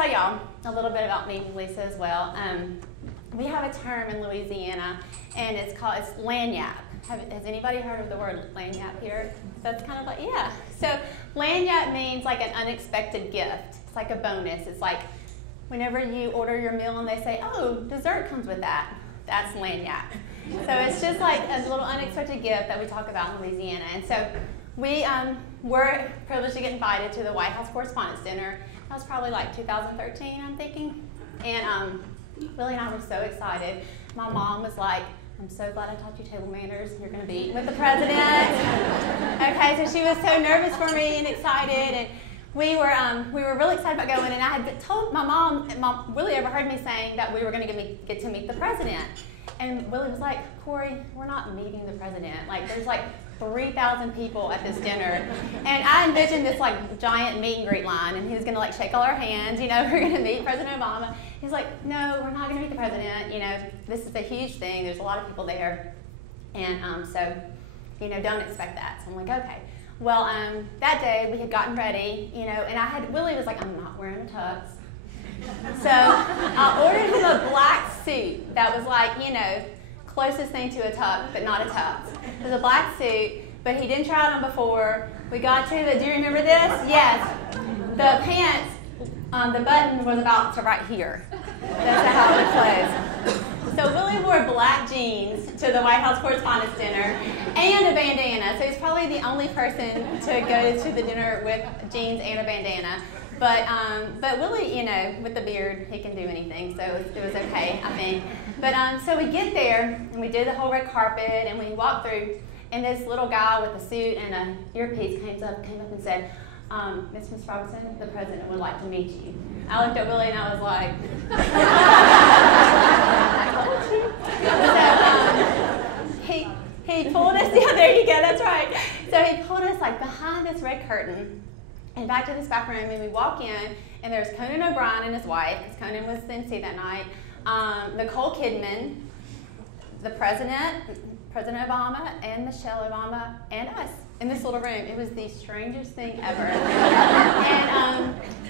tell y'all a little bit about me and Lisa as well. We have a term in Louisiana, and it's lagniappe. Has anybody heard of the word lagniappe here? That's kind of like, yeah. So lagniappe means like an unexpected gift. It's like a bonus. It's like whenever you order your meal and they say, oh, dessert comes with that. That's lagniappe. So it's just like a little unexpected gift that we talk about in Louisiana. And so we were privileged to get invited to the White House Correspondents' Dinner. That was probably like 2013, I'm thinking. And Willie and I were so excited. My mom was like, I'm so glad I taught you table manners. You're going to be eating with the president. Okay, so she was so nervous for me and excited. And we were really excited about going. And I had told my mom, Willie overheard me saying that we were going to get to meet the president. And Willie was like, Korie, we're not meeting the president. Like, there's like 3,000 people at this dinner. And I envisioned this like giant meet and greet line, and he was gonna like shake all our hands, you know, we're gonna meet President Obama. He's like, no, we're not gonna meet the president, you know, this is a huge thing, there's a lot of people there. And so, you know, don't expect that. So I'm like, okay. Well, that day we had gotten ready, you know, and Willie was like, I'm not wearing a tux. So I ordered him a black suit that was like, you know, closest thing to a tux, but not a tux. It was a black suit, but he didn't try it on before. We got to do you remember this? Yes. The pants, the button was about to right here. That's how it was closed. So Willie wore black jeans to the White House Correspondents' Dinner and a bandana. So he's probably the only person to go to the dinner with jeans and a bandana. But Willie, you know, with the beard, he can do anything, so it was okay, I think. But so we get there, and we do the whole red carpet, and we walk through, and this little guy with a suit and an earpiece came up and said, Miss Robertson, the president would like to meet you. I looked at Willie, and I was like, so he pulled us, yeah, there you go, that's right. So he pulled us like behind this red curtain, and back to this back room, and we walk in, and there's Conan O'Brien and his wife, because Conan was the MC that night, Nicole Kidman, the president, President Obama, and Michelle Obama, and us in this little room. It was the strangest thing ever.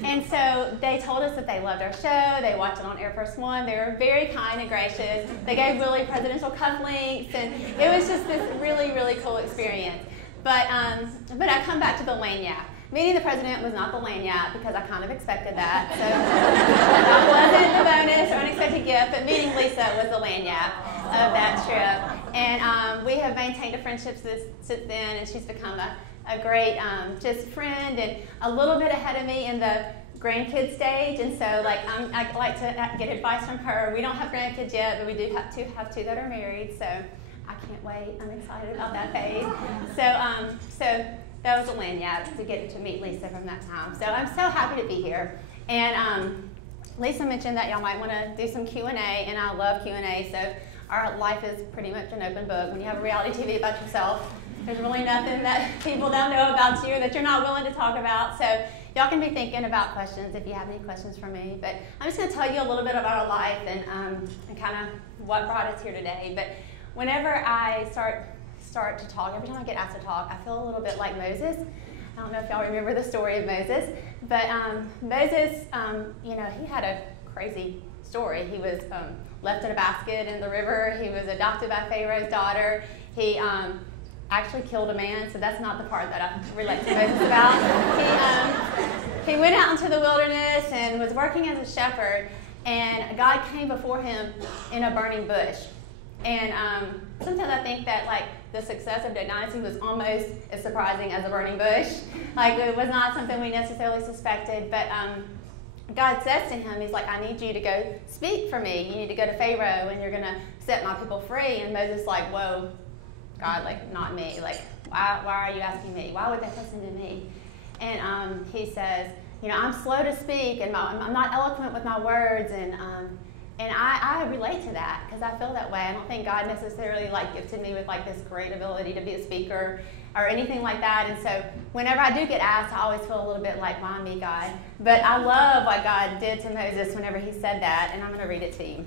And so they told us that they loved our show. They watched it on Air Force One. They were very kind and gracious. They gave Willie presidential cufflinks, and it was just this really, really cool experience. But I come back to the lagniappe. Meeting the president was not the lagniappe because I kind of expected that. So that wasn't the bonus or unexpected gift, but meeting Lisa was the lagniappe of that trip. And we have maintained a friendship since then, and she's become a great just friend and a little bit ahead of me in the grandkid stage. And so like I like to get advice from her. We don't have grandkids yet, but we do have two that are married. So I can't wait. I'm excited about that phase. So that was a lagniappe to get to meet Lisa from that time. So I'm so happy to be here. And Lisa mentioned that y'all might want to do some Q&A, and I love Q&A. So our life is pretty much an open book. When you have a reality TV about yourself, there's really nothing that people don't know about you that you're not willing to talk about. So y'all can be thinking about questions if you have any questions for me. But I'm just going to tell you a little bit about our life and kind of what brought us here today. But whenever I start to talk, every time I get asked to talk, I feel a little bit like Moses. I don't know if y'all remember the story of Moses, but Moses, you know, he had a crazy story. He was left in a basket in the river. He was adopted by Pharaoh's daughter. He actually killed a man, so that's not the part that I relate to Moses about. He went out into the wilderness and was working as a shepherd, and God came before him in a burning bush. And sometimes I think that like the success of Duck Dynasty was almost as surprising as a burning bush. Like it was not something we necessarily suspected, but God says to him, he's like, I need you to go speak for me. You need to go to Pharaoh and you're going to set my people free. And Moses is like, whoa, God, like not me. Like, why are you asking me? Why would they listen to me? And he says, you know, I'm slow to speak and I'm not eloquent with my words. And I relate to that because I feel that way. I don't think God necessarily like gifted me with like this great ability to be a speaker or anything like that. And so whenever I do get asked, I always feel a little bit like, why me, God? But I love what God did to Moses whenever he said that, and I'm going to read it to you.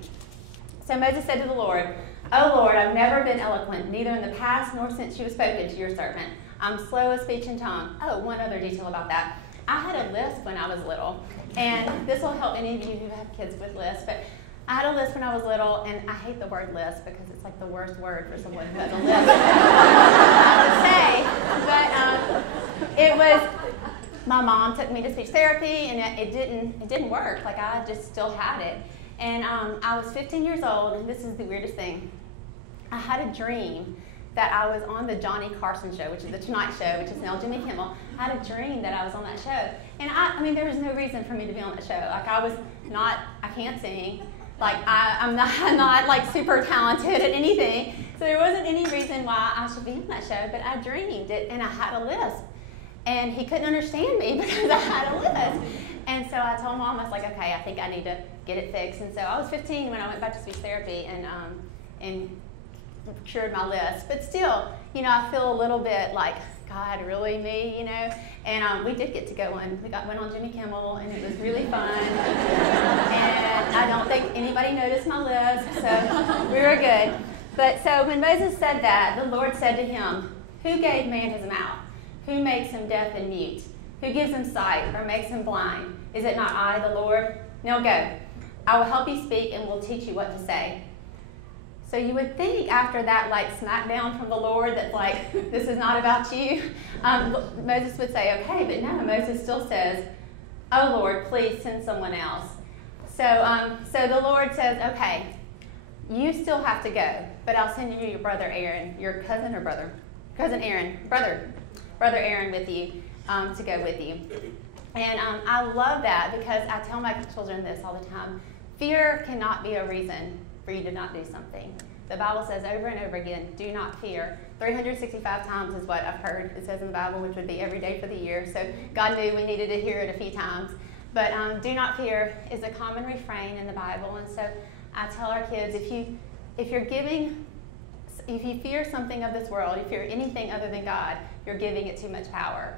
So Moses said to the Lord, "O Lord, I've never been eloquent, neither in the past nor since you have spoken to your servant. I'm slow of speech and tongue." Oh, one other detail about that. I had a lisp when I was little, and this will help any of you who have kids with lisp, but I had a lisp when I was little, and I hate the word lisp because it's like the worst word for someone who has a lisp to say, but it was, my mom took me to speech therapy, and it didn't work. Like, I just still had it. And I was 15 years old, and this is the weirdest thing. I had a dream that I was on the Johnny Carson show, which is the Tonight Show, which is now Jimmy Kimmel. I had a dream that I was on that show. And I mean, there was no reason for me to be on that show. Like, I can't sing. Like, I'm not like super talented at anything. So there wasn't any reason why I should be on that show, but I dreamed it, and I had a lisp. And he couldn't understand me because I had a lisp. And so I told Mom, I was like, okay, I think I need to get it fixed. And so I was 15 when I went back to speech therapy and cured my lisp. But still, you know, I feel a little bit like, God, really, me, you know? And we did get to go on. Went on Jimmy Kimmel, and it was really fun. And I don't think anybody noticed my lisp, so we were good. But so when Moses said that, the Lord said to him, who gave man his mouth? Who makes him deaf and mute? Who gives him sight or makes him blind? Is it not I, the Lord? Now go. I will help you speak and will teach you what to say. So you would think after that, like, smackdown from the Lord that's like, this is not about you, Moses would say, okay, but no, Moses still says, oh, Lord, please send someone else. So the Lord says, okay, you still have to go, but I'll send you your brother Aaron, your cousin or brother? Cousin Aaron, brother Aaron with you to go with you. And I love that because I tell my children this all the time. Fear cannot be a reason for you to not do something. The Bible says over and over again, do not fear. 365 times is what I've heard it says in the Bible, which would be every day for the year. So God knew we needed to hear it a few times. But do not fear is a common refrain in the Bible. And so I tell our kids, if you fear something of this world, if you fear anything other than God, you're giving it too much power.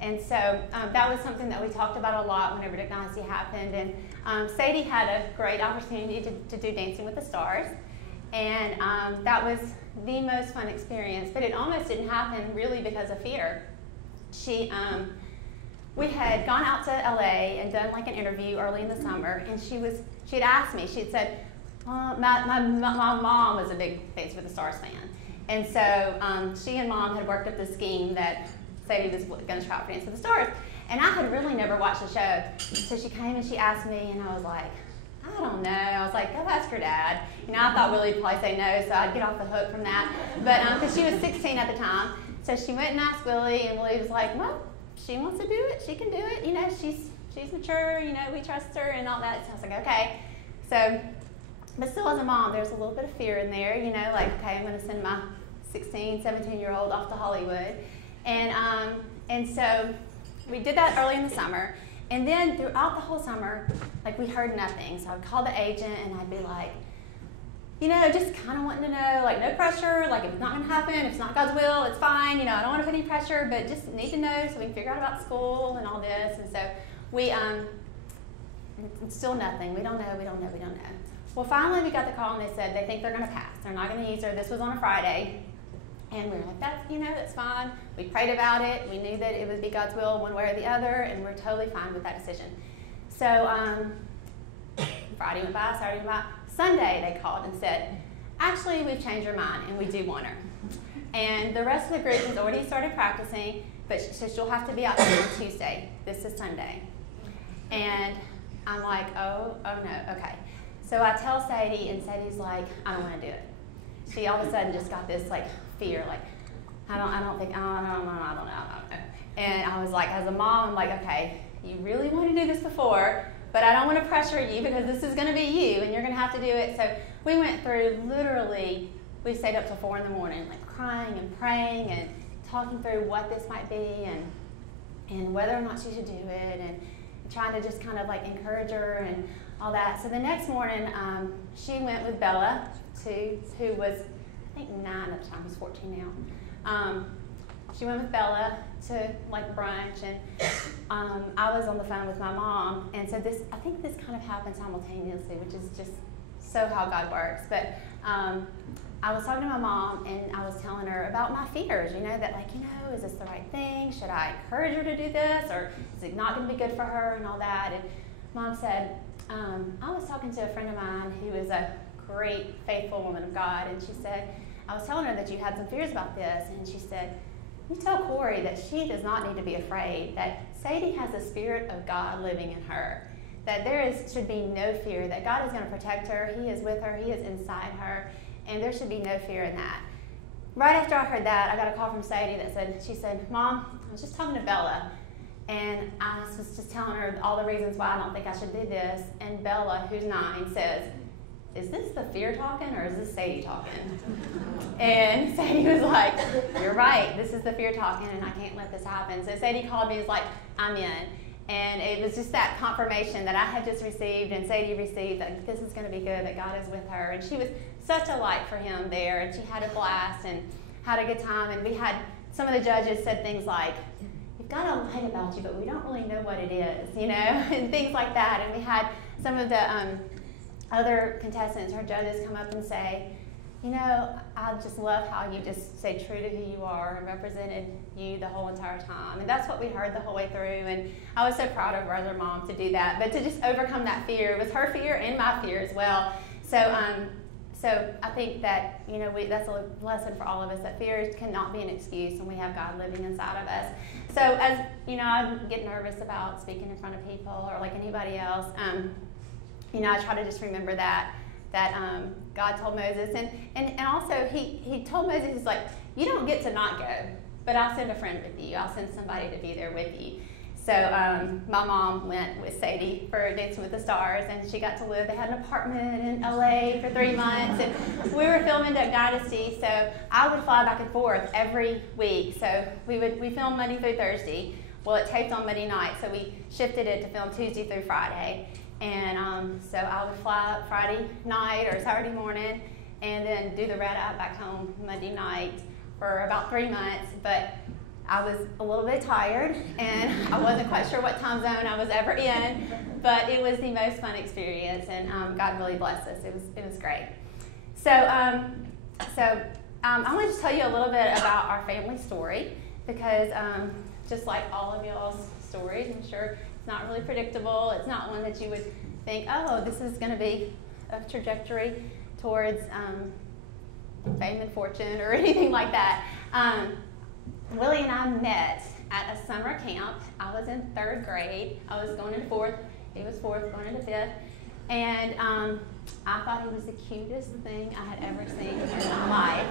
And so that was something that we talked about a lot whenever Duck Dynasty happened. And Sadie had a great opportunity to do Dancing with the Stars. And that was the most fun experience. But it almost didn't happen really because of fear. We had gone out to LA and done like an interview early in the summer. And she had asked me, she had said, my mom was a big Dancing with the Stars fan. And so she and Mom had worked up this scheme that Sadie was going to try out for Dancing with the Stars. And I had really never watched the show. So she came and she asked me, and I was like, I don't know. I was like, go ask your dad. You know, I thought Willie would probably say no, so I'd get off the hook from that. But because she was 16 at the time. So she went and asked Willie, and Willie was like, well, she wants to do it. She can do it. You know, she's mature. You know, we trust her and all that. So I was like, okay. So, but still as a mom, there's a little bit of fear in there. You know, like, okay, I'm going to send my 16, 17-year-old off to Hollywood. And so we did that early in the summer. And then throughout the whole summer, like, we heard nothing. So I'd call the agent and I'd be like, you know, just kind of wanting to know, like, no pressure, like, if it's not going to happen, if it's not God's will, it's fine. You know, I don't want to put any pressure, but just need to know so we can figure out about school and all this. And so we, it's still nothing. We don't know. Well, finally we got the call and they said they think they're going to pass. They're not going to use her. This was on a Friday. And we were like, that's fine. We prayed about it. We knew that it would be God's will one way or the other, and we're totally fine with that decision. So Friday went by, Saturday went by. Sunday they called and said, actually, we've changed our mind, and we do want her. And the rest of the group has already started practicing, but she'll have to be out there on Tuesday. This is Sunday. And I'm like, oh no, okay. So I tell Sadie, and Sadie's like, I don't want to do it. She all of a sudden just got this, like, fear, like, I don't know. And I was like, as a mom, I'm like, okay, you really want to do this before, but I don't want to pressure you because this is going to be you and you're going to have to do it. So we went through literally, we stayed up till 4 in the morning, like crying and praying and talking through what this might be and whether or not she should do it and trying to just kind of like encourage her and all that. So the next morning, she went with Bella, who was, I think 9 at the time, he's 14 now. She went with Bella to like brunch, and I was on the phone with my mom, and so I think this kind of happened simultaneously, which is just so how God works. But I was talking to my mom, and I was telling her about my fears, that is this the right thing? Should I encourage her to do this, or is it not going to be good for her and all that? And Mom said, I was talking to a friend of mine who is a great, faithful woman of God, and she said, I was telling her that you had some fears about this, and she said, you tell Korie that she does not need to be afraid, that Sadie has the Spirit of God living in her, that should be no fear, that God is going to protect her, He is with her, He is inside her, and there should be no fear in that. Right after I heard that, I got a call from Sadie she said, Mom, I was just talking to Bella, and I was just telling her all the reasons why I don't think I should do this, and Bella, who's 9, says, is this the fear talking, or is this Sadie talking? And Sadie was like, you're right, this is the fear talking, and I can't let this happen. So Sadie called me and was like, I'm in. And it was just that confirmation that I had just received and Sadie received, that this is going to be good, that God is with her. And she was such a light for him there, and she had a blast and had a good time. And we had, some of the judges said things like, you've got a light about you, but we don't really know what it is, and things like that. And we had some of the other contestants or judges come up and say, I just love how you just stayed true to who you are and represented you the whole entire time. And that's what we heard the whole way through. And I was so proud of our other mom to do that. But to just overcome that fear, it was her fear and my fear as well. So I think that, that's a lesson for all of us, that fear cannot be an excuse when we have God living inside of us. So as, I get nervous about speaking in front of people or like anybody else, I try to just remember that God told Moses, and also he told Moses, he's like, you don't get to not go, but I'll send a friend with you. I'll send somebody to be there with you. So my mom went with Sadie for Dancing with the Stars, and she got to live. They had an apartment in LA for 3 months, and we were filming Duck Dynasty, so I would fly back and forth every week. So we filmed Monday through Thursday. Well, it taped on Monday night, so we shifted it to film Tuesday through Friday. And so I would fly up Friday night or Saturday morning and then do the red eye back home Monday night for about 3 months. But I was a little bit tired, and I wasn't quite sure what time zone I was ever in. But it was the most fun experience, and God really blessed us. It was great. So I want to just tell you a little bit about our family story, because just like all of y'all's stories, I'm sure it's not really predictable. It's not one that you would think, oh, this is going to be a trajectory towards fame and fortune or anything like that. Willie and I met at a summer camp. I was in 3rd grade. I was going into 4th. He was 4th, going into 5th. And I thought he was the cutest thing I had ever seen in my life.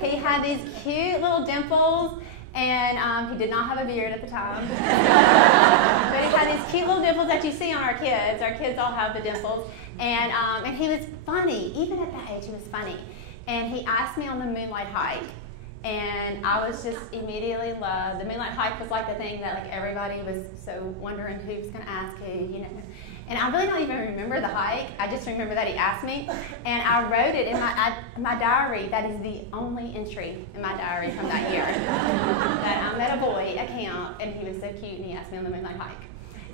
He had these cute little dimples, and he did not have a beard at the time. But he had these cute little dimples that you see on our kids. Our kids all have the dimples. And he was funny. Even at that age, he was funny. And he asked me on the moonlight hike. And I was just immediately in love. The moonlight hike was like the thing that like everybody was so wondering who was going to ask who, And I really don't even remember the hike. I just remember that he asked me. And I wrote it in my diary. That is the only entry in my diary from that year. That I met a boy at camp, and he was so cute, and he asked me on the moonlight hike.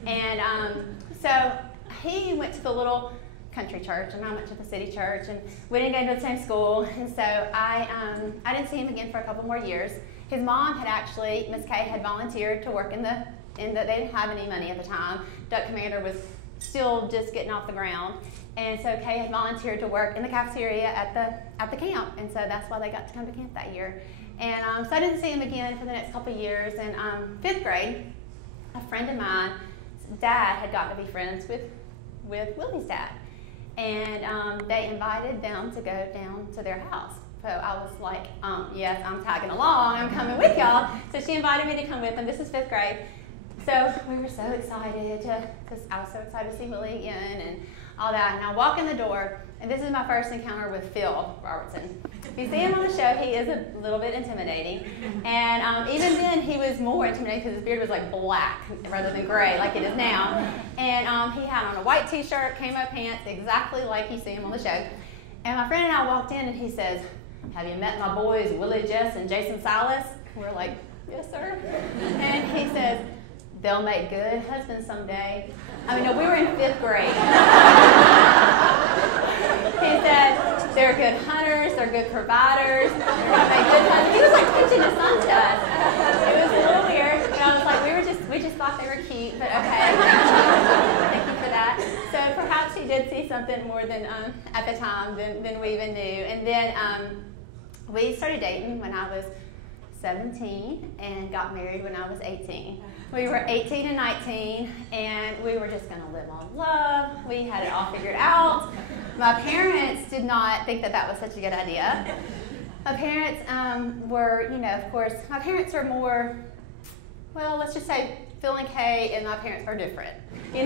And so he went to the little country church, and I went to the city church, and we didn't go to the same school, and so I didn't see him again for a couple more years. His mom had actually, Miss Kay, had volunteered to work in the they didn't have any money at the time. Duck Commander was still just getting off the ground, and so Kay had volunteered to work in the cafeteria at the camp, and so that's why they got to come to camp that year. And so I didn't see him again for the next couple of years. And 5th grade, a friend of mine's dad had gotten to be friends with Willie's dad. And they invited them to go down to their house. So I was like, yes, I'm tagging along. I'm coming with y'all. So she invited me to come with them. This is 5th grade. So we were so excited because I was so excited to see Willie again and all that. And I walk in the door, and this is my first encounter with Phil Robertson. If you see him on the show, he is a little bit intimidating. And even then, he was more intimidating because his beard was like black rather than gray like it is now. And he had on a white t-shirt, camo pants, exactly like you see him on the show. And my friend and I walked in, and he says, "Have you met my boys, Willie, Jess, and Jason Silas?" We're like, "Yes, sir." And he says, "They'll make good husbands someday." I mean, no, we were in 5th grade. He said, they're good hunters, they're good providers, they're going to make good husbands. He was like teaching his son to us. It was a little weird, but I was like, we just thought they were cute, but okay. Thank you for that. So perhaps he did see something more than, at the time, than we even knew. And then we started dating when I was 17 and got married when I was 18. We were 18 and 19, and we were just going to live on love. We had it all figured out. My parents did not think that that was such a good idea. My parents were, of course, my parents are more, well, let's just say Phil and Kay and my parents are different. We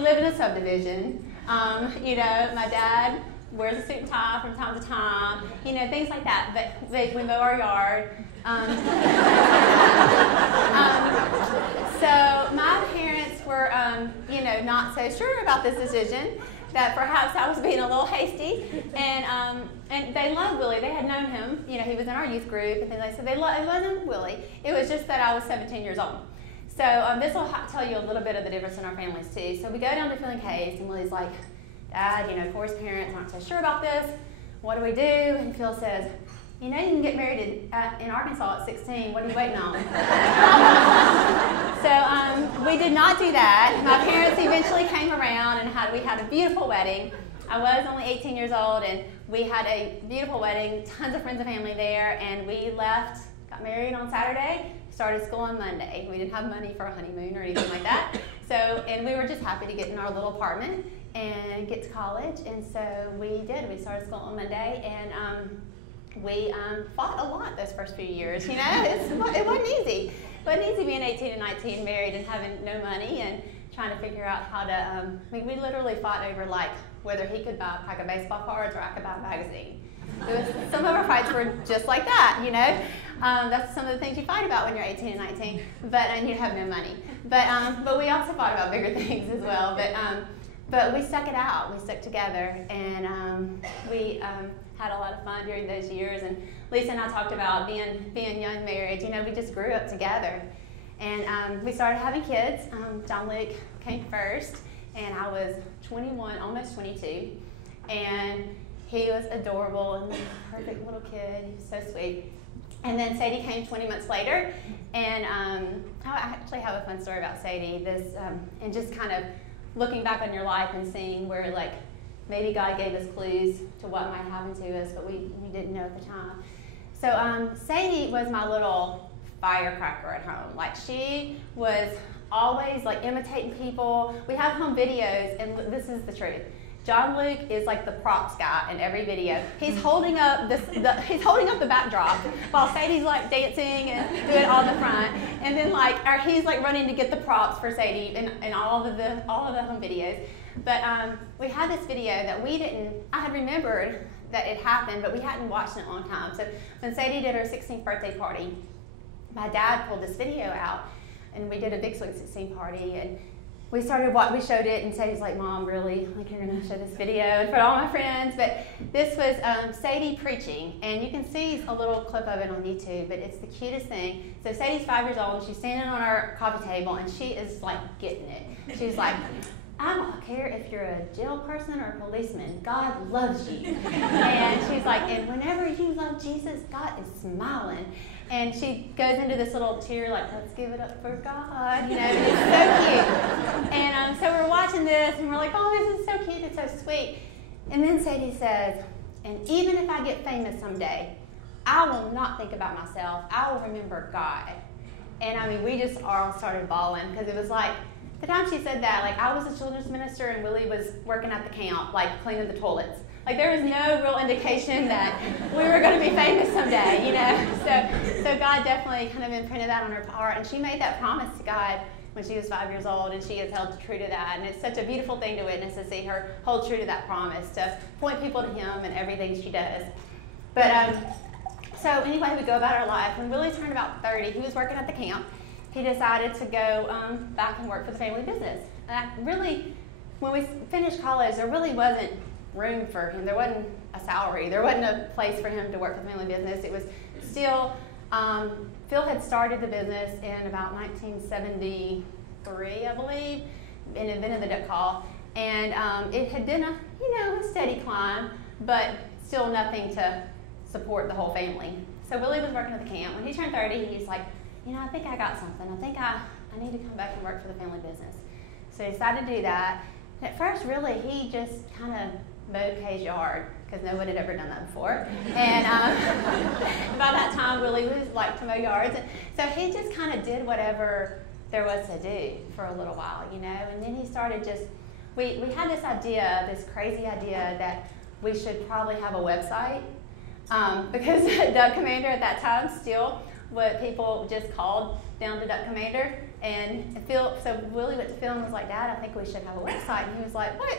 live in a subdivision. My dad wears a suit and tie from time to time, things like that. But we mow our yard. So my parents were, not so sure about this decision, that perhaps I was being a little hasty. And they loved Willie. They had known him. He was in our youth group and things like that. So it wasn't Willie. It was just that I was 17 years old. So this will tell you a little bit of the difference in our families too. So we go down to Phil and Kay's, and Willie's like, Dad, Corey's parents aren't so sure about this. What do we do? And Phil says, you can get married in Arkansas at 16. What are you waiting on? So we did not do that. My parents eventually came around, and we had a beautiful wedding. I was only 18 years old, and we had a beautiful wedding, tons of friends and family there, and we left, got married on Saturday, started school on Monday. We didn't have money for a honeymoon or anything like that. And we were just happy to get in our little apartment and get to college, and so we did. We started school on Monday, and we fought a lot those first few years. It wasn't easy. It wasn't easy being 18 and 19, married and having no money and trying to figure out how to. We literally fought over whether he could buy a pack of baseball cards or I could buy a magazine. Some of our fights were just like that. That's some of the things you fight about when you're 18 and 19, and you have no money. But we also fought about bigger things as well. But we stuck it out. We stuck together, and we had a lot of fun during those years. And Lisa and I talked about being young married. We just grew up together, and we started having kids. John Luke came first, and I was 21, almost 22, and he was adorable and perfect little kid. He was so sweet. And then Sadie came 20 months later, and I actually have a fun story about Sadie. And just kind of looking back on your life and seeing where maybe God gave us clues to what might happen to us, but we didn't know at the time. So Sadie was my little firecracker at home. She was always imitating people. We have home videos, and this is the truth. John Luke is the props guy in every video. He's holding up the backdrop while Sadie's dancing and doing all the front, and then he's running to get the props for Sadie in all of the home videos. But we had this video that I had remembered that it happened, but we hadn't watched it in a long time. So when Sadie did her 16th birthday party, my dad pulled this video out, and we did a big Sweet 16 party, and we showed it, and Sadie's like, Mom, really? You're going to show this video in front of all my friends? But this was Sadie preaching, and you can see a little clip of it on YouTube, but it's the cutest thing. So Sadie's 5 years old, and she's standing on our coffee table, and she is getting it. She's like, I don't care if you're a jail person or a policeman, God loves you. And she's like, and whenever you love Jesus, God is smiling. And she goes into this little tear, let's give it up for God, and it's so cute. And so we're watching this, and we're like, oh, this is so cute, it's so sweet. And then Sadie says, and even if I get famous someday, I will not think about myself, I will remember God. And we just all started bawling, because it was the time she said that, I was a children's minister, and Willie was working at the camp, cleaning the toilets. There was no real indication that we were going to be famous someday, So God definitely kind of imprinted that on her heart, and she made that promise to God when she was 5 years old, and she has held true to that. And it's such a beautiful thing to witness, to see her hold true to that promise, to point people to Him in everything she does. But so anyway, we go about our life. When Willie turned about 30, he was working at the camp. He decided to go back and work for the family business. And when we finished college, there really wasn't room for him. There wasn't a salary. There wasn't a place for him to work for the family business. It was still, Phil had started the business in about 1973, I believe, and invented the duck call. And it had been a steady climb, but still nothing to support the whole family. So Willie was working at the camp. When he turned 30, he's like, I think I got something. I think I need to come back and work for the family business. So he decided to do that. And at first, really, he just kind of mowed Kay's yard, because nobody had ever done that before. And by that time, Willie was like to mow yards. And so he just kind of did whatever there was to do for a little while, And then he started we had this idea, this crazy idea, that we should probably have a website. Because Duck Commander at that time still, what people just called down to Duck Commander. And so Willie went to Phil and was like, Dad, I think we should have a website. And he was like, what?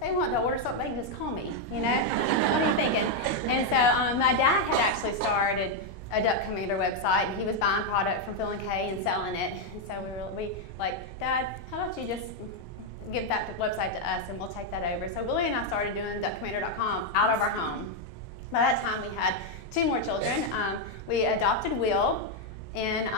They want to order something, they can just call me, What are you thinking? And so my dad had actually started a Duck Commander website, and he was buying product from Phil and Kay and selling it. And so we like, Dad, how about you just give that website to us and we'll take that over. So Willie and I started doing duckcommander.com out of our home. By that time, we had 2 more children. We adopted Will in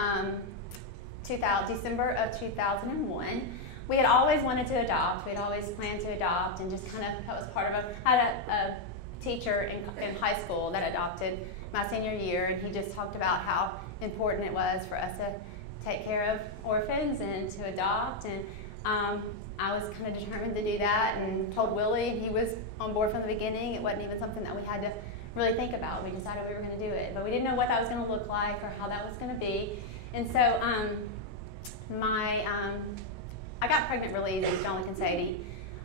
December of 2001. We had always wanted to adopt. We had always planned to adopt, and just kind of, that was part of I had a teacher in high school that adopted my senior year, and he just talked about how important it was for us to take care of orphans and to adopt. And I was kind of determined to do that, and told Willie, and he was on board from the beginning. It wasn't even something that we had to really think about. We decided we were going to do it, but we didn't know what that was going to look like or how that was going to be. And so I got pregnant really easy, as John can say,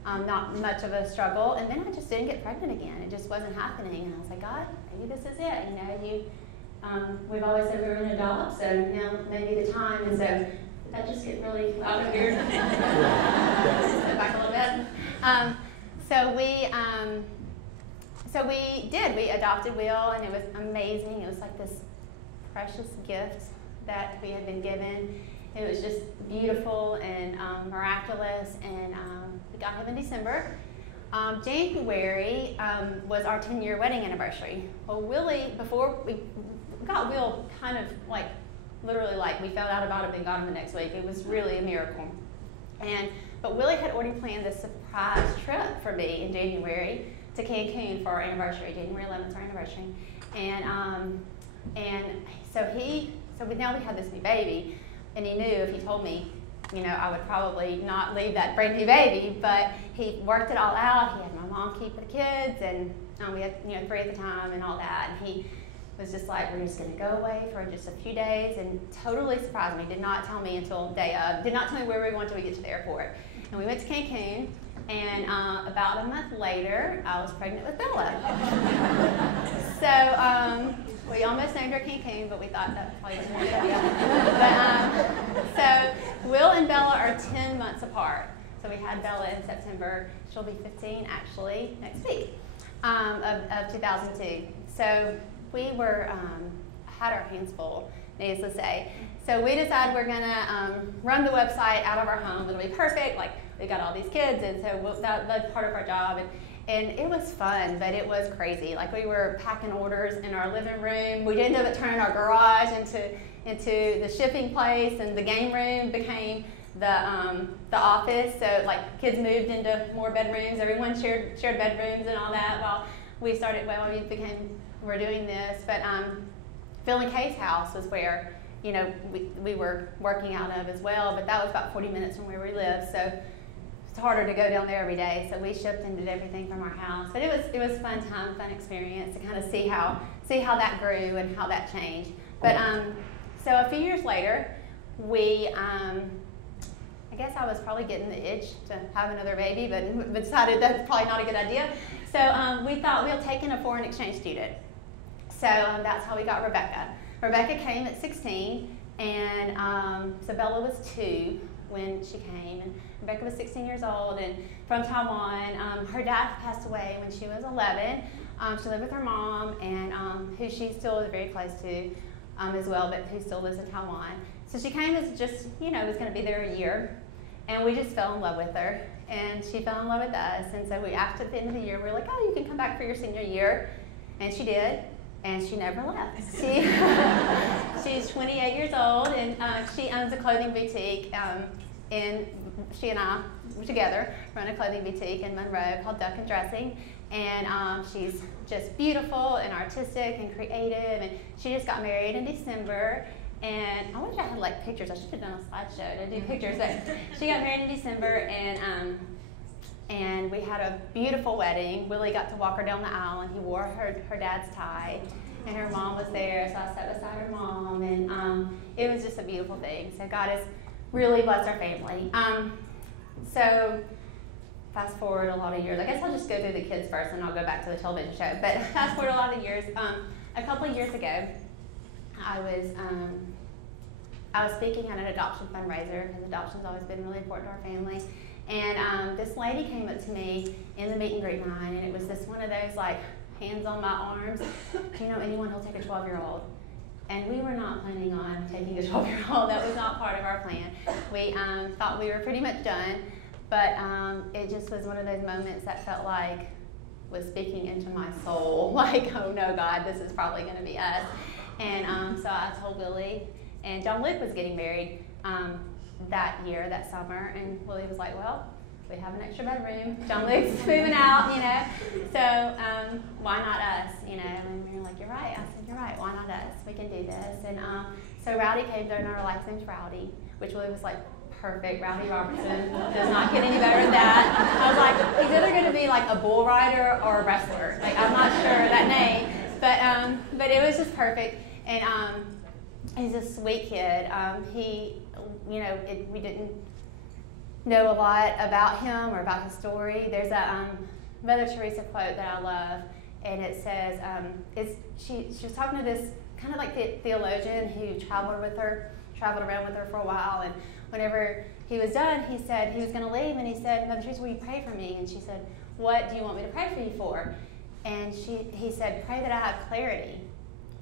not much of a struggle, and then I just didn't get pregnant again. It just wasn't happening, and I was like, God, maybe this is it. We've always said we were going to adopt, so now maybe the time. And so that just get really loud and weird. Step back a little bit. So we did. We adopted Will, and it was amazing. It was like this precious gift that we had been given. It was just beautiful and miraculous, and we got him in December. January was our 10-year wedding anniversary. Well, Willie, before we got Will, kind of like, literally like, we found out about him and got him the next week. It was really a miracle. But Willie had already planned this surprise trip for me in January to Cancun for our anniversary, January 11th, our anniversary. And so now we had this new baby. And he knew if he told me, I would probably not leave that brand new baby, but he worked it all out. He had my mom keep the kids, and we had 3 at the time and all that. And he was just like, we're just going to go away for just a few days, and totally surprised me. Did not tell me until day of. Did not tell me where we were going until we get to the airport. And we went to Cancun, and about a month later, I was pregnant with Bella. So we almost named her Cancun, but we thought that probably wasn't a good idea. So Will and Bella are 10 months apart. So we had Bella in September. She'll be 15 actually next week of 2002. So we had our hands full, needless to say. So we decided we're going to run the website out of our home. It'll be perfect. Like, we got all these kids, and so that's part of our job. And it was fun, but it was crazy. Like, we were packing orders in our living room. We ended up turning our garage into the shipping place, and the game room became the office. So like, kids moved into more bedrooms. Everyone shared bedrooms and all that while we're doing this. But Phil and Kay's house was where we were working out of as well. But that was about 40 minutes from where we lived. So it's harder to go down there every day, so we shipped and did everything from our house. But it was fun time, fun experience to kind of see how that grew and how that changed. But so a few years later, we I guess I was probably getting the itch to have another baby, but decided that's probably not a good idea. So we thought we'll take in a foreign exchange student. So that's how we got Rebecca. Rebecca came at 16, and so Bella was 2 when she came, and Rebecca was 16 years old and from Taiwan. Her dad passed away when she was 11. She lived with her mom, and who she still is very close to as well, but who still lives in Taiwan. So she came as just, was going to be there a year, and we just fell in love with her, and she fell in love with us. And so after the end of the year, we were like, oh, you can come back for your senior year, and she did. And she never left. She's 28 years old, and she owns a clothing boutique she and I together run a clothing boutique in Monroe called Duck Dynasty, and she's just beautiful and artistic and creative, and she just got married in December. And I wish I had like pictures. I should have done a slideshow to do pictures. But she got married in December, and we had a beautiful wedding. Willie got to walk her down the aisle, and he wore her dad's tie, and her mom was there, so I sat beside her mom, and it was just a beautiful thing. So God has really blessed our family. So fast forward a lot of years. I guess I'll just go through the kids first, and I'll go back to the television show. But fast forward a lot of years. A couple of years ago, I was speaking at an adoption fundraiser, because adoption's always been really important to our family. And this lady came up to me in the meet and greet line, and it was this one of those like hands on my arms. Do you know anyone who'll take a 12-year-old? And we were not planning on taking a 12-year-old. That was not part of our plan. We thought we were pretty much done, but it just was one of those moments that felt like was speaking into my soul. Like, oh no, God, this is probably going to be us. And so I told Willie, and John Luke was getting married that year, that summer, and Willie was like, well, we have an extra bedroom. John Luke's moving out, you know, so why not us, you know? And we were like, you're right. I said, you're right, why not us? We can do this. And so Rowdy came through, and our last name's Rowdy, which Willie was like, perfect, Korie Robertson. Does not get any better than that. I was like, he's either going to be like a bull rider or a wrestler. Like, I'm not sure that name, but it was just perfect. And he's a sweet kid. We didn't know a lot about him or about his story. There's a Mother Teresa quote that I love, and it says, she was talking to this kind of like the theologian who traveled around with her for a while, and whenever he was done, he said he was going to leave, and he said, Mother Teresa, will you pray for me? And she said, what do you want me to pray for you for? And he said, pray that I have clarity.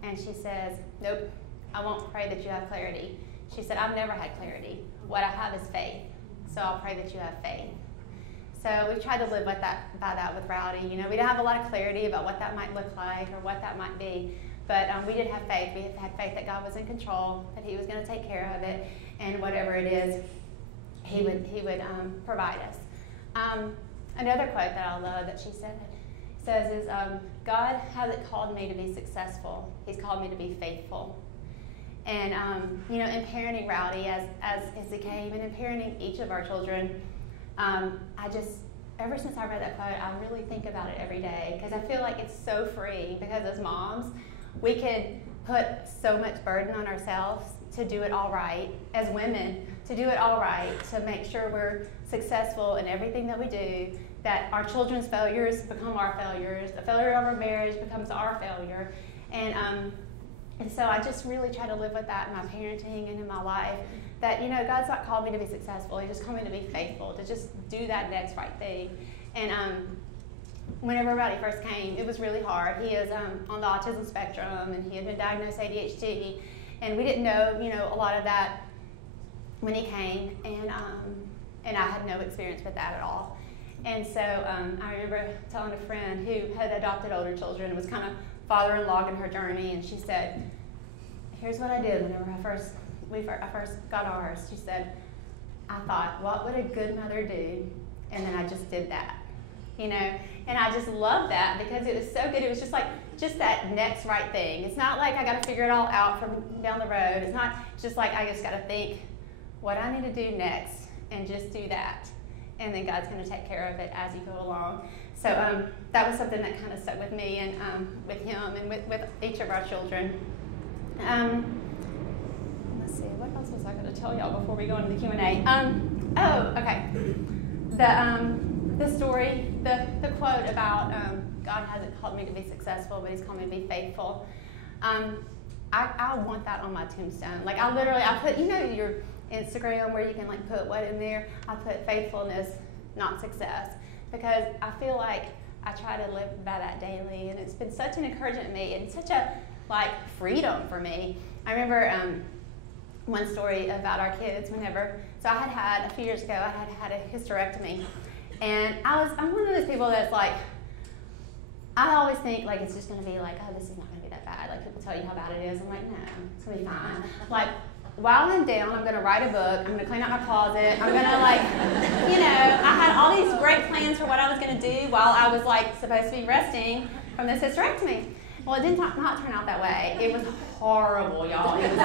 And she says, nope, I won't pray that you have clarity. She said, I've never had clarity. What I have is faith. So I'll pray that you have faith. So we've tried to live by that with Rowdy. You know, we didn't have a lot of clarity about what that might look like or what that might be. But we did have faith. We had faith that God was in control, that he was going to take care of it, and whatever it is, he would provide us. Another quote that I love that she says is, God hasn't called me to be successful. He's called me to be faithful. And, in parenting Rowdy as he came, and in parenting each of our children, ever since I read that quote, I really think about it every day, because I feel like it's so freeing, because as moms, we could put so much burden on ourselves to do it all right, as women, to do it all right, to make sure we're successful in everything that we do, that our children's failures become our failures, the failure of our marriage becomes our failure. And so I just really try to live with that in my parenting and in my life, that, God's not called me to be successful. He just called me to be faithful, to just do that next right thing. And whenever Rowdy first came, it was really hard. He is on the autism spectrum, and he had been diagnosed ADHD, and we didn't know, a lot of that when he came, and I had no experience with that at all. And so I remember telling a friend who had adopted older children and was kind of father-in-law in her journey, and she said, here's what I did whenever I first got ours. She said, I thought, what would a good mother do? And then I just did that, and I just loved that, because it was so good. It was just that next right thing. It's not like I got to figure it all out from down the road. It's just like I just got to think what I need to do next and just do that. And then God's going to take care of it as you go along. So that was something that kind of stuck with me, and with him, and with each of our children. Let's see, what else was I going to tell y'all before we go into the Q&A? Okay. The story, the quote about God hasn't called me to be successful, but he's called me to be faithful. I want that on my tombstone. Like, I put, your Instagram where you can put what in there. I put faithfulness, not success, because I feel like I try to live by that daily, and it's been such an encouragement to me and such a freedom for me. I remember one story about our kids. So I had a few years ago, I had a hysterectomy, and I'm one of those people that's I always think it's just going to be oh, this is not going to be that bad. People tell you how bad it is. I'm like, no, it's going to be fine. while I'm down, I'm going to write a book, I'm going to clean out my closet, I'm going to I had all these great plans for what I was going to do while I was supposed to be resting from this hysterectomy. Well, it did not turn out that way. It was horrible, y'all. It was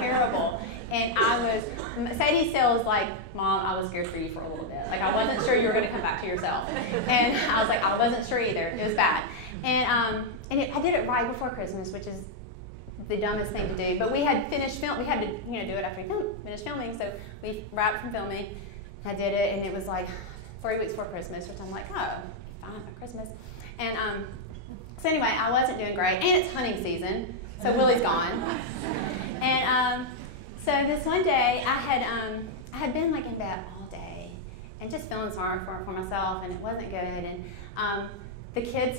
terrible. And Sadie still was like, Mom, I was scared for you for a little bit. I wasn't sure you were going to come back to yourself. And I was like, I wasn't sure either. It was bad. And I did it right before Christmas, which is the dumbest thing to do. But we had finished film. We had to, do it after we finished filming. So we wrapped from filming. I did it, and it was 3 weeks before Christmas, which I'm like, oh, fine for Christmas. And so anyway, I wasn't doing great, and it's hunting season, so Willie's gone. And so this one day, I had been in bed all day, and just feeling sorry for myself, and it wasn't good. And the kids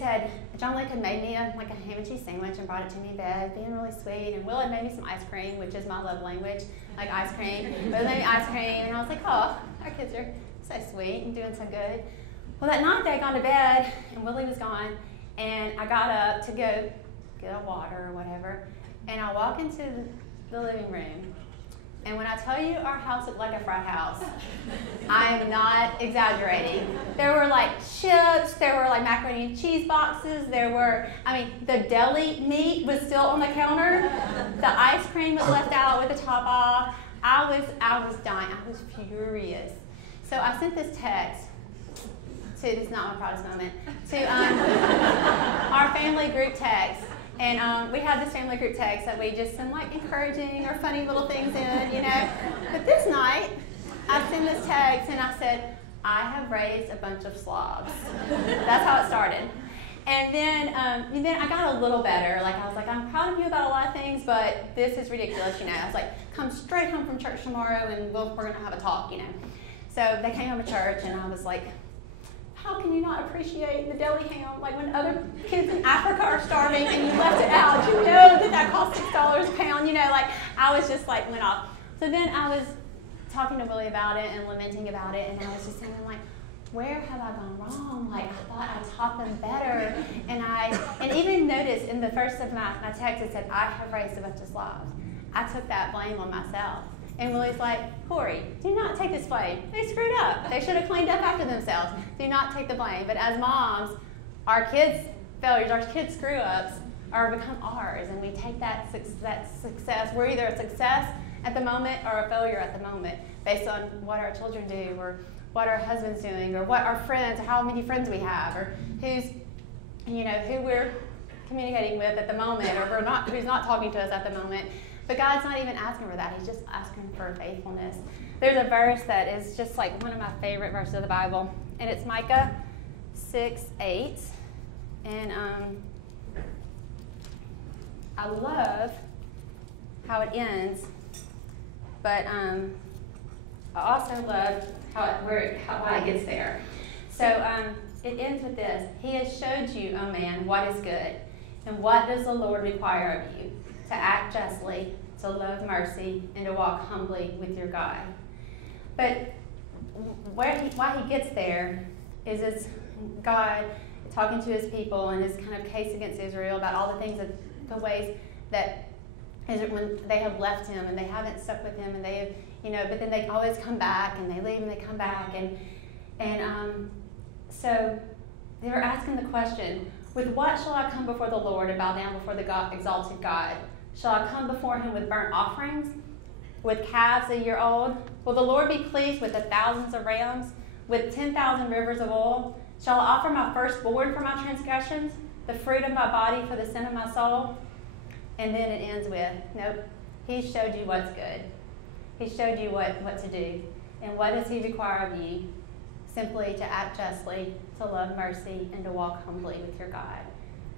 John Luke had made me a ham and cheese sandwich and brought it to me in bed, being really sweet. And Will had made me some ice cream, which is my love language, ice cream. But they made me ice cream, and I was like, oh, our kids are so sweet and doing so good. Well, that night they had gone to bed, and Willie was gone, and I got up to go get a water or whatever, and I walk into the living room. And when I tell you our house looked like a frat house, I am not exaggerating. There were chips, there were macaroni and cheese boxes, the deli meat was still on the counter, the ice cream was left out with the top off. I was dying, I was furious. So I sent this text this is not my proudest moment, to our family group text. And we had this family group text that we just send encouraging or funny little things in, But this night, I sent this text and I said, I have raised a bunch of slobs. That's how it started. And then I got a little better. I was I'm proud of you about a lot of things, but this is ridiculous, I was come straight home from church tomorrow and we're going to have a talk, So they came home to church and I was like, how can you not appreciate the deli ham? When other kids in Africa are starving and you left it out, that cost $6 a pound, I was just went off. So then I was talking to Willie about it and lamenting about it, and I was just saying, where have I gone wrong? I thought I taught them better. And even noticed in the first of my text, it said, I have raised a bunch of slobs. I took that blame on myself. And Willie's like, Korie, do not take this blame. They screwed up. They should have cleaned up after themselves. Do not take the blame. But as moms, our kids' failures, our kids' screw-ups are become ours, and we take that success. We're either a success at the moment or a failure at the moment, based on what our children do, or what our husband's doing, or what our friends, or how many friends we have, or who we're communicating with at the moment, or who's not talking to us at the moment. But God's not even asking for that. He's just asking for faithfulness. There's a verse that is just one of my favorite verses of the Bible, and it's Micah 6:8. And I love how it ends, but I also love why it gets there. So it ends with this: He has showed you, O man, what is good, and what does the Lord require of you? To act justly, to love mercy, and to walk humbly with your God. But why he gets there is God talking to his people and his kind of case against Israel about all the things, the ways that when they have left him and they haven't stuck with him, and they have, but then they always come back, and they leave and they come back, and so they were asking the question, with what shall I come before the Lord and bow down before the exalted God? Shall I come before him with burnt offerings, with calves a year old? Will the Lord be pleased with the thousands of rams, with 10,000 rivers of oil? Shall I offer my firstborn for my transgressions, the fruit of my body for the sin of my soul? And then it ends with, nope, he showed you what's good. He showed you what to do. And what does he require of you? Simply to act justly, to love mercy, and to walk humbly with your God.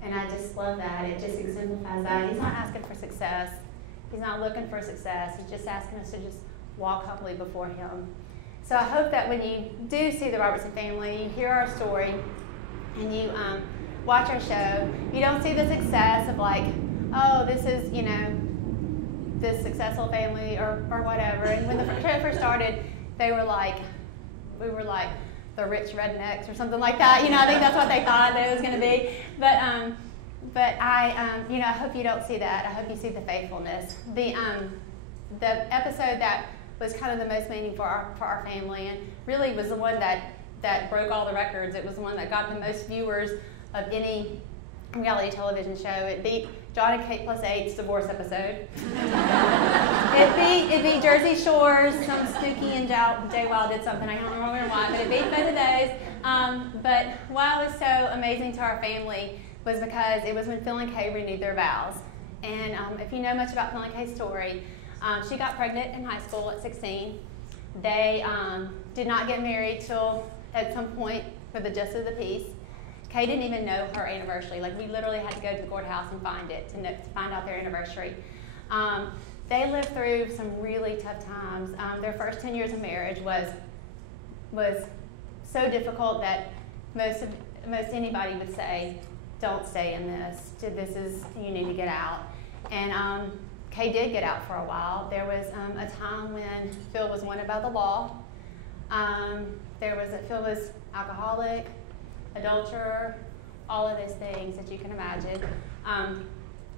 And I just love that. It just exemplifies that. He's not asking for success. He's not looking for success. He's just asking us to just walk humbly before him. So I hope that when you do see the Robertson family, you hear our story, and you watch our show, you don't see the success of oh, this is, this successful family or whatever. And when the show first started, we were the rich rednecks or something like that. I think that's what they thought that it was going to be. But I hope you don't see that. I hope you see the faithfulness. the episode that was kind of the most meaningful for our family, and really was the one that broke all the records. It was the one that got the most viewers of any reality television show. It beat John and Kate plus 8's divorce episode. it beat Jersey Shore's, some Snooki and Jay Wild did something, I don't remember why, but it beat both of those. But why it was so amazing to our family was because it was when Phil and Kay renewed their vows. And if you know much about Phil and Kay's story, she got pregnant in high school at 16. They did not get married till at some point for the justice of the peace. Kay didn't even know her anniversary. Like, we literally had to go to the courthouse and find it to find out their anniversary. They lived through some really tough times. Their first 10 years of marriage was so difficult that most anybody would say, don't stay in this. You need to get out. And Kay did get out for a while. There was a time when Phil was wanted by the law. Phil was alcoholic, adulterer, all of those things that you can imagine.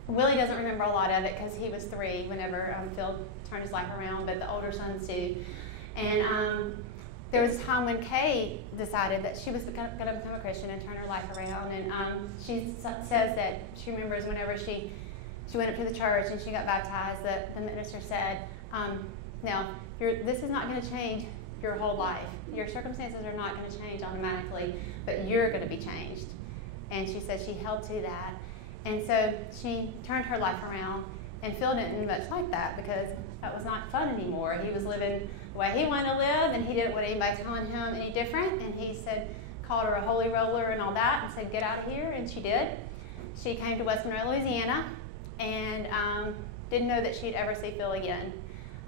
Willie doesn't remember a lot of it because he was 3 whenever Phil turned his life around, but the older sons do. And there was a time when Kay decided that she was going to become a Christian and turn her life around. And she says that she remembers whenever she went up to the church and she got baptized, the minister said, now, this is not going to change your whole life. Your circumstances are not going to change automatically, but you're going to be changed. And she said she held to that. And so she turned her life around, and Phil didn't much like that because that was not fun anymore. He was living the way he wanted to live, and he didn't want anybody telling him any different. And he called her a holy roller and all that, and said, get out of here, and she did. She came to West Monroe, Louisiana, and didn't know that she'd ever see Phil again.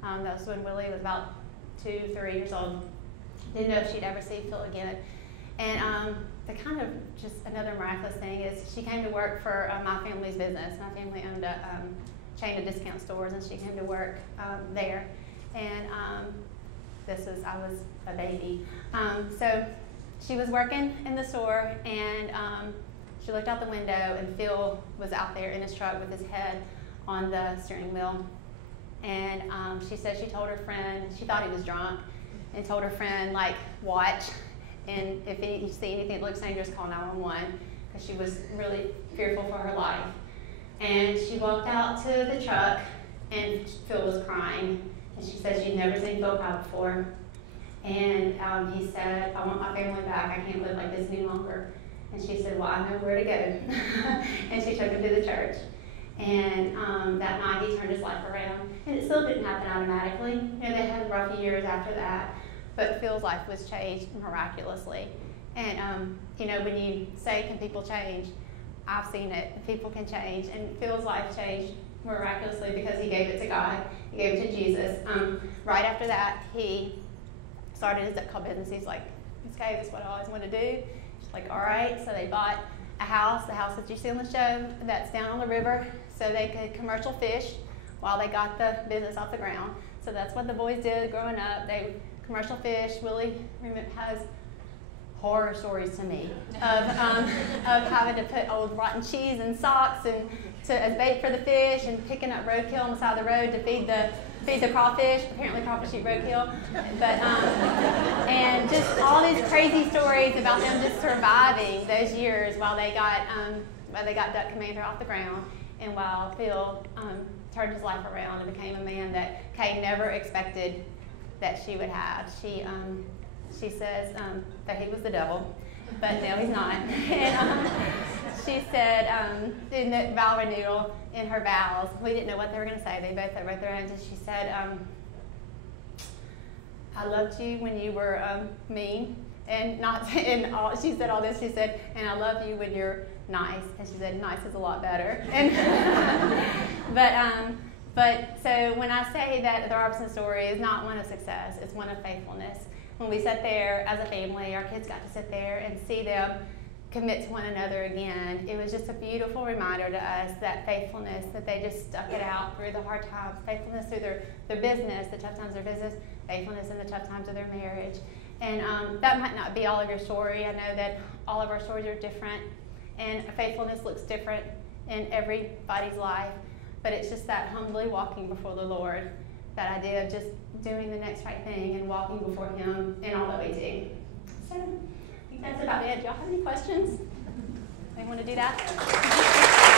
That was when Willie was about 2, 3 years old. Didn't know if she'd ever see Phil again. And the kind of just another miraculous thing is she came to work for my family's business. My family owned a chain of discount stores, and she came to work there. And I was a baby. So she was working in the store, and she looked out the window, and Phil was out there in his truck with his head on the steering wheel. And she said she told her friend, she thought he was drunk, and told her friend, like, watch, and if you see anything that looks dangerous, call 911, because she was really fearful for her life. And she walked out to the truck, and Phil was crying, and she said she'd never seen Phil cry before. And he said, I want my family back, I can't live like this any longer. And she said, well, I know where to go. And she took him to the church. And that night he turned his life around. And it still didn't happen automatically. You know, they had rough years after that. But Phil's life was changed miraculously. And, you know, when you say, can people change? I've seen it. People can change. And Phil's life changed miraculously because he gave it to God. He gave it to Jesus. Right after that, he started his duck call business. He's like, okay, this is what I always wanted to do. She's like, all right. So they bought a house, the house that you see on the show, that's down on the river, so they could commercial fish while they got the business off the ground. So that's what the boys did growing up. They commercial fish. Willie has horror stories to me of having to put old rotten cheese in socks and as bait for the fish, and picking up roadkill on the side of the road to feed the crawfish. Apparently crawfish eat roadkill. But and just all these crazy stories about them just surviving those years while they got Duck Commander off the ground, and while Phil turned his life around and became a man that Kay never expected that she would have. She says that he was the devil, but no, he's not. And she said in the vow renewal, in her vows, we didn't know what they were going to say. They both wrote their own. And she said, I loved you when you were mean, and not. And all, she said all this. She said, and I love you when you're nice. And she said, nice is a lot better. And but so when I say that the Robertson story is not one of success, it's one of faithfulness. When we sat there as a family, our kids got to sit there and see them commit to one another again. It was just a beautiful reminder to us that faithfulness, that they just stuck it out through the hard times, faithfulness through their business, the tough times of their business, faithfulness in the tough times of their marriage. And that might not be all of your story. I know that all of our stories are different, and faithfulness looks different in everybody's life, but it's just that humbly walking before the Lord that idea of just doing the next right thing and walking before Him in all that we do. So I think that's about it. Do y'all have any questions? They want to do that?